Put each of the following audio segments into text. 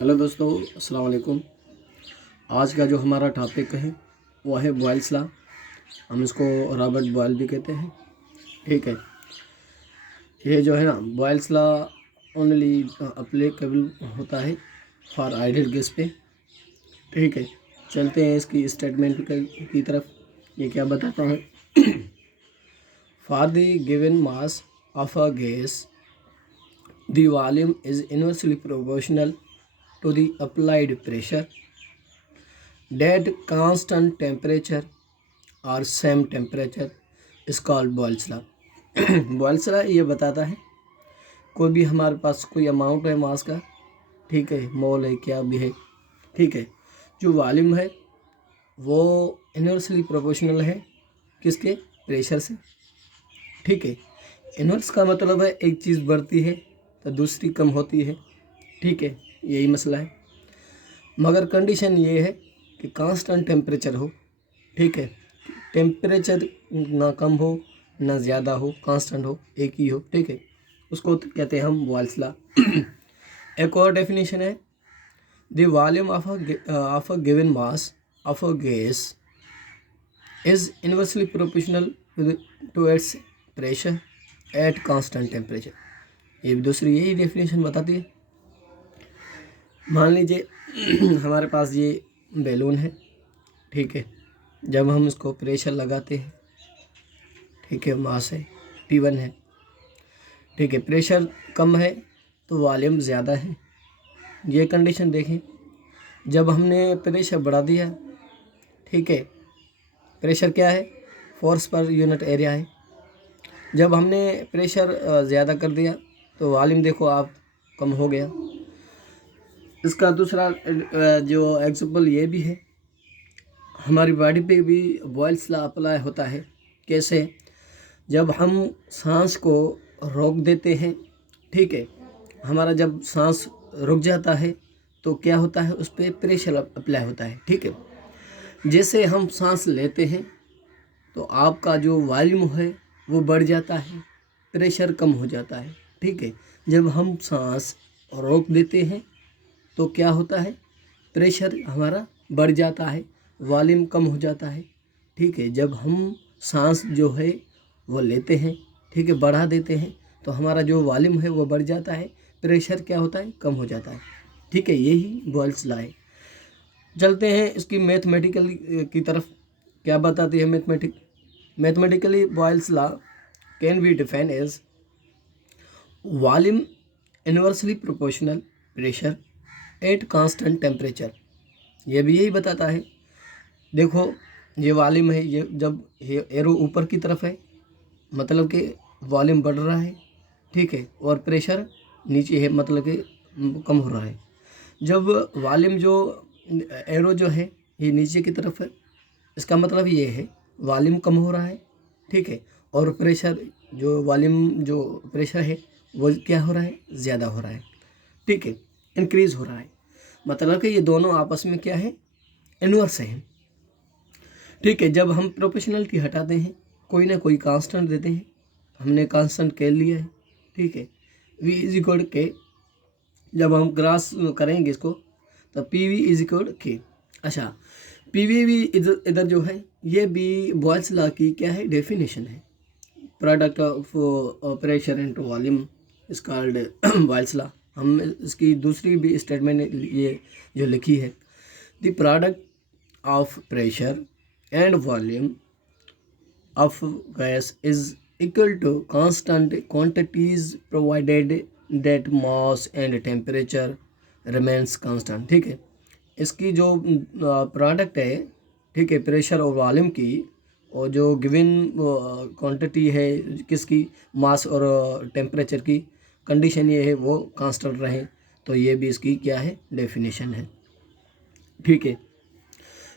Hello दोस्तों, अस्सलाम वालेकुम। आज का जो हमारा टॉपिक है वो है बॉयल्स लॉ। हम इसको रॉबर्ट बॉयल भी कहते हैं। ठीक है, ये जो है ना बॉयल्स लॉ ओनली अप्लीकेबल होता है फॉर आइडियल गैस पे। ठीक है, चलते हैं इसकी स्टेटमेंट की तरफ। ये क्या बताता है? For the given mass of a gas the volume is inversely proportional to the applied pressure that constant temperature or same temperature is called Boyle's law। Boyle's law ये बताता है कोई भी हमारे पास कोई अमाउंट है मास का, ठीक है, मोल है, क्या भी है, ठीक है, जो वॉल्यूम है वो इनवर्सली प्रोपोर्शनल है किसके? प्रेशर से। ठीक है, इनवर्स का मतलब है एक चीज़ बढ़ती है तो दूसरी कम होती है। ठीक है, यही मसला है, मगर कंडीशन ये है कि कांस्टेंट टेम्परेचर हो। ठीक है, टेम्परेचर ना कम हो ना ज़्यादा हो, कांस्टेंट हो, एक ही हो। ठीक है, उसको कहते हैं हम बॉयल्स लॉ। एक और डेफिनेशन है, the volume of a given mass of a gas is inversely proportional to its pressure at constant temperature. ये भी दूसरी यही डेफिनेशन बताती है। मान लीजिए हमारे पास ये बैलून है, ठीक है, जब हम इसको प्रेशर लगाते हैं, ठीक है, मास है P1 है, ठीक है, प्रेशर कम है तो वॉल्यूम ज़्यादा है। ये कंडीशन देखें, जब हमने प्रेशर बढ़ा दिया, ठीक है, प्रेशर क्या है? फोर्स पर यूनिट एरिया है। जब हमने प्रेशर ज़्यादा कर दिया तो वॉल्यूम देखो आप कम हो गया। इसका दूसरा जो एग्जाम्पल ये भी है, हमारी बॉडी पे भी बॉयल्स लॉ अप्लाई होता है। कैसे? जब हम सांस को रोक देते हैं, ठीक है, हमारा जब सांस रुक जाता है तो क्या होता है? उस पर प्रेशर अप्लाई होता है। ठीक है, जैसे हम सांस लेते हैं तो आपका जो वॉल्यूम है वो बढ़ जाता है, प्रेशर कम हो जाता है। ठीक है, जब हम सांस रोक देते हैं तो क्या होता है? प्रेशर हमारा बढ़ जाता है, वॉल्यूम कम हो जाता है। ठीक है, जब हम सांस जो है वो लेते हैं, ठीक है, बढ़ा देते हैं तो हमारा जो वॉल्यूम है वो बढ़ जाता है, प्रेशर क्या होता है? कम हो जाता है। ठीक है, यही बॉयल्स लॉ है। चलते हैं इसकी मैथमेटिकल की तरफ। क्या बताती है mathematically Boyle's law can be define as volume inversely proportional pressure at constant temperature. ये भी यही बताता है। देखो, ये वॉल्यूम है, ये जब ये एरो ऊपर की तरफ है मतलब कि वॉल्यूम बढ़ रहा है, ठीक है, और प्रेशर नीचे है मतलब कि कम हो रहा है। जब वॉल्यूम जो एरो जो है ये नीचे की तरफ है, इसका मतलब ये है वॉल्यूम कम हो रहा है, ठीक है, और प्रेशर जो वॉल्यूम जो प्रेशर है वो क्या हो रहा है? ज़्यादा हो रहा है। ठीक है, इंक्रीज़ हो रहा है, मतलब कि ये दोनों आपस में क्या है? इनवर्स है। ठीक है, जब हम प्रोपोर्शनलिटी हटाते हैं, कोई ना कोई कांस्टेंट देते हैं, हमने कांस्टेंट के लिया है, ठीक है, V इज इक्वल के, जब हम क्रॉस करेंगे इसको तो PV इज इक्वल के। अच्छा, PV भी इधर जो है ये भी बॉयल्स लॉ की क्या है? डेफिनेशन है। Product of pressure into volume is called Boyle's law. हम इसकी दूसरी भी स्टेटमेंट ये जो लिखी है, the product of pressure and volume of gas is equal to constant quantities provided that mass and temperature remains constant। ठीक है, इसकी जो प्रोडक्ट है, ठीक है, प्रेशर और वॉल्यूम की, और जो गिवन क्वांटिटी है किसकी? मास और टेम्परेचर की, कंडीशन ये है वो कांस्टेंट रहे। तो ये भी इसकी क्या है? डेफिनेशन है। ठीक है,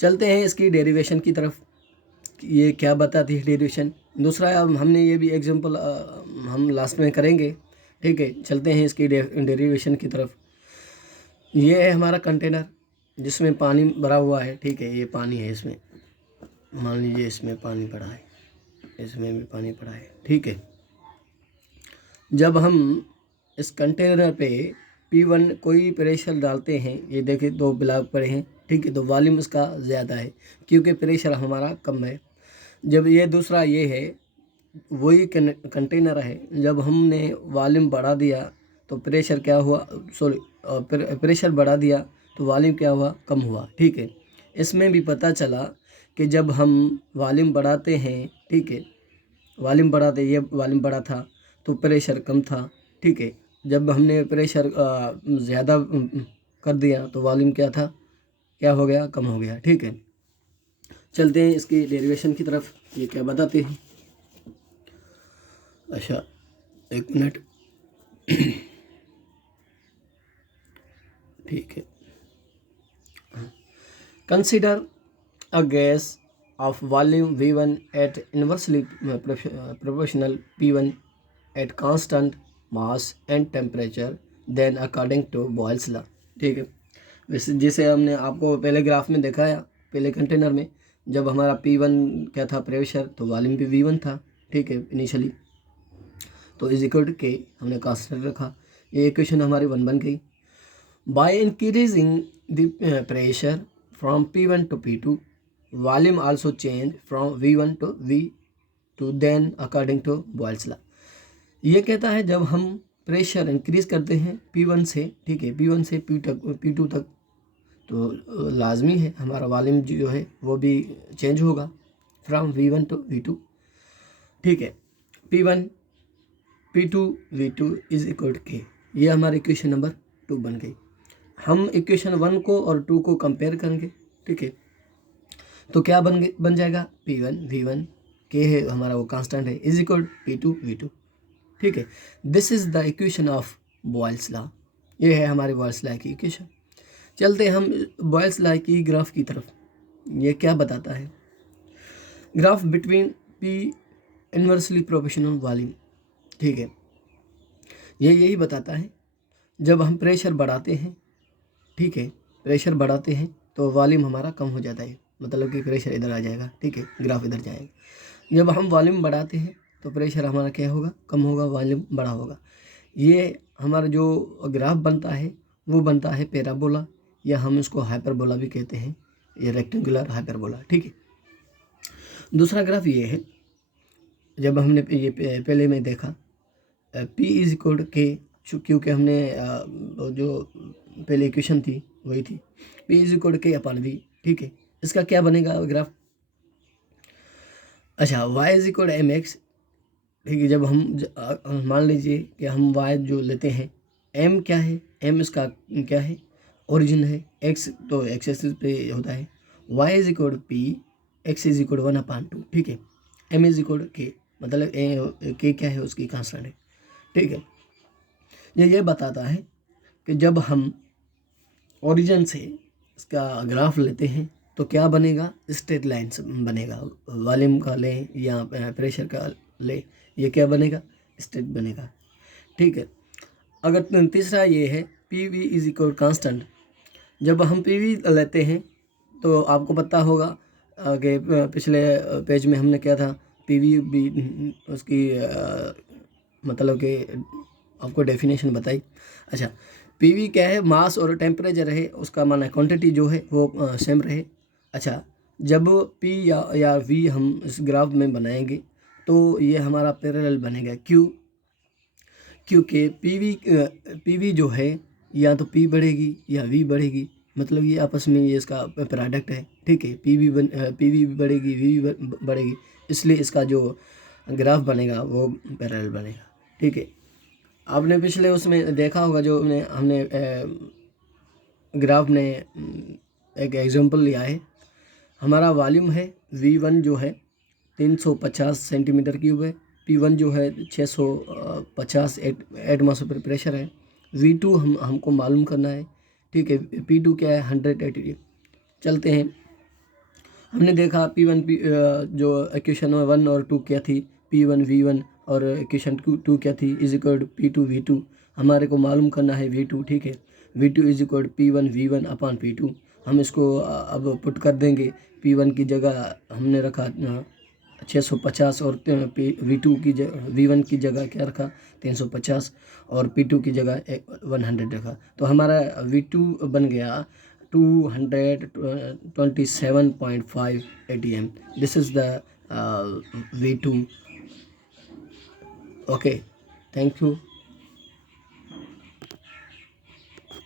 चलते हैं इसकी डेरिवेशन की तरफ। ये क्या बताती है डेरिवेशन? दूसरा हमने ये भी एग्जांपल हम लास्ट में करेंगे। ठीक है, चलते हैं इसकी डेरिवेशन की तरफ। ये है हमारा कंटेनर जिसमें पानी भरा हुआ है। ठीक है, ये पानी है, इसमें मान लीजिए इसमें पानी पड़ा है, इसमें भी पानी पड़ा है। ठीक है, जब हम इस कंटेनर पे P1 कोई प्रेशर डालते हैं, ये देखिए 2 ब्लॉक पड़े हैं, ठीक है, तो वॉल्यूम इसका ज़्यादा है क्योंकि प्रेशर हमारा कम है। जब ये दूसरा ये है, वही कंटेनर है, जब हमने वॉल्यूम बढ़ा दिया तो प्रेशर क्या हुआ, सॉरी प्रेशर बढ़ा दिया तो वॉल्यूम क्या हुआ, कम हुआ, ठीक है। इसमें भी पता चला कि जब हम वॉल्यूम बढ़ाते हैं, ठीक है, वॉल्यूम बढ़ाते, ये वॉल्यूम बढ़ा था तो प्रेशर कम था, ठीक है। जब हमने प्रेशर ज़्यादा कर दिया तो वॉल्यूम क्या था, क्या हो गया, कम हो गया, ठीक है। चलते हैं इसकी डेरिवेशन की तरफ, ये क्या बताते हैं। अच्छा, एक मिनट, ठीक है। Consider a gas of volume V1 at inversely proportional P1 at constant mass and temperature then according to Boyle's law, ठीक है। वैसे जैसे हमने आपको पहले ग्राफ में दिखाया, पहले कंटेनर में जब हमारा P1 क्या था प्रेशर, तो वॉल्यूम भी V1 था, ठीक है, इनिशियली, तो इज इक्वल टू के हमने कांस्टेंट रखा, ये इक्वेशन हमारी 1 बन गई। By increasing the pressure from P1 to P2, volume also change from V1 to V2 then according to Boyle's law। ये कहता है जब हम प्रेशर इंक्रीज करते हैं P1 से, ठीक है, P1 से P2 तक, तो लाजमी है हमारा वॉल्यूम जो है वो भी चेंज होगा फ्रॉम V1 to V2, ठीक है। P1 P2 V2 is equal to के, ये हमारी इक्वेशन नंबर 2 बन गई। हम इक्वेशन 1 को और 2 को कंपेयर करेंगे, ठीक है, तो क्या बन जाएगा, P1 V1 के है हमारा वो कांस्टेंट है, इज इक्वल P2 V2, ठीक है। This is the equation of Boyle's law, ये है हमारे बॉयल्स लॉ की इक्वेशन। चलते हम बॉयल्स लॉ की ग्राफ की तरफ, ये क्या बताता है, graph between P inversely proportional volume, ठीक है, ये यही बताता है जब हम प्रेशर बढ़ाते हैं, ठीक है, प्रेशर बढ़ाते हैं तो वॉल्यूम हमारा कम हो जाता है, मतलब कि प्रेशर इधर आ जाएगा, ठीक है, ग्राफ इधर जाएगा। जब हम वॉल्यूम बढ़ाते हैं तो प्रेशर हमारा क्या होगा, कम होगा, वॉल्यूम बड़ा होगा। ये हमारा जो ग्राफ बनता है वो बनता है पैराबोला, या हम इसको हाइपरबोला भी कहते हैं, ये रेक्टेंगुलर हाइपरबोला, ठीक है। दूसरा ग्राफ ये है, जब हमने ये पहले में देखा P इज इक्वल टू के, क्योंकि हमने जो पहले इक्वेशन थी वही थी, P is equal to k upon V, ठीक है। इसका क्या बनेगा ग्राफ, अच्छा, y is equal m x, ठीक है। जब हम मान लीजिए कि हम y जो लेते हैं, m क्या है, m इसका क्या है, ओरिजिन है, x तो x एक्सिस पे होता है, y is equal p, x is equal 1/2, ठीक है, m इज इक्वल k, मतलब k क्या है, उसकी कांस्टेंट है, ठीक है। ये बताता है कि जब हम ओरिजिन से इसका ग्राफ लेते हैं तो क्या बनेगा, स्ट्रेट लाइन बनेगा, वॉल्यूम का लें या प्रेशर का लें, ये क्या बनेगा, स्ट्रेट बनेगा, ठीक है। अगर तीसरा ये है P V is equal constant, जब हम पी वी लेते हैं तो आपको पता होगा कि पिछले पेज में हमने क्या था, पी वी भी उसकी मतलब कि आपको डेफिनेशन बताई। अच्छा, पी वी क्या है, मास और टेम्परेचर है, उसका माना क्वांटिटी जो है वो सेम रहे। अच्छा, जब P या V हम इस ग्राफ में बनाएंगे तो ये हमारा पैरेलल बनेगा, क्योंकि पी वी जो है या तो P बढ़ेगी या V बढ़ेगी, मतलब ये आपस में ये इसका प्रोडक्ट है, ठीक है। पी वी भी बढ़ेगी, V भी बढ़ेगी, इसलिए इसका जो ग्राफ बनेगा वो पैरेलल बनेगा, ठीक है। आपने पिछले उसमें देखा होगा जो हमने ग्राफ में एक एग्जांपल लिया है, हमारा वॉल्यूम है V1 जो है 350 सेंटीमीटर क्यूब है, P1 जो है 650 एटमॉस्फेयर प्रेशर है, V2 हमको मालूम करना है, ठीक है, P2 क्या है 180। चलते हैं, हमने देखा P1 जो इक्वेशन 1 और 2 क्या थी, P1 V1 और इक्वेशन 2 क्या थी, is equal to P2 V2, हमारे को मालूम करना है V2, ठीक है। V2 is equal P1 V1 upon P2, हम इसको अब पुट कर देंगे, P1 की जगह हमने रखा 650 और V2 की V1 की जगह क्या रखा 350 और P2 की जगह 100 रखा। तो हमारा V2 बन गया 227.5 ATM। This is the V2। Okay, thank you.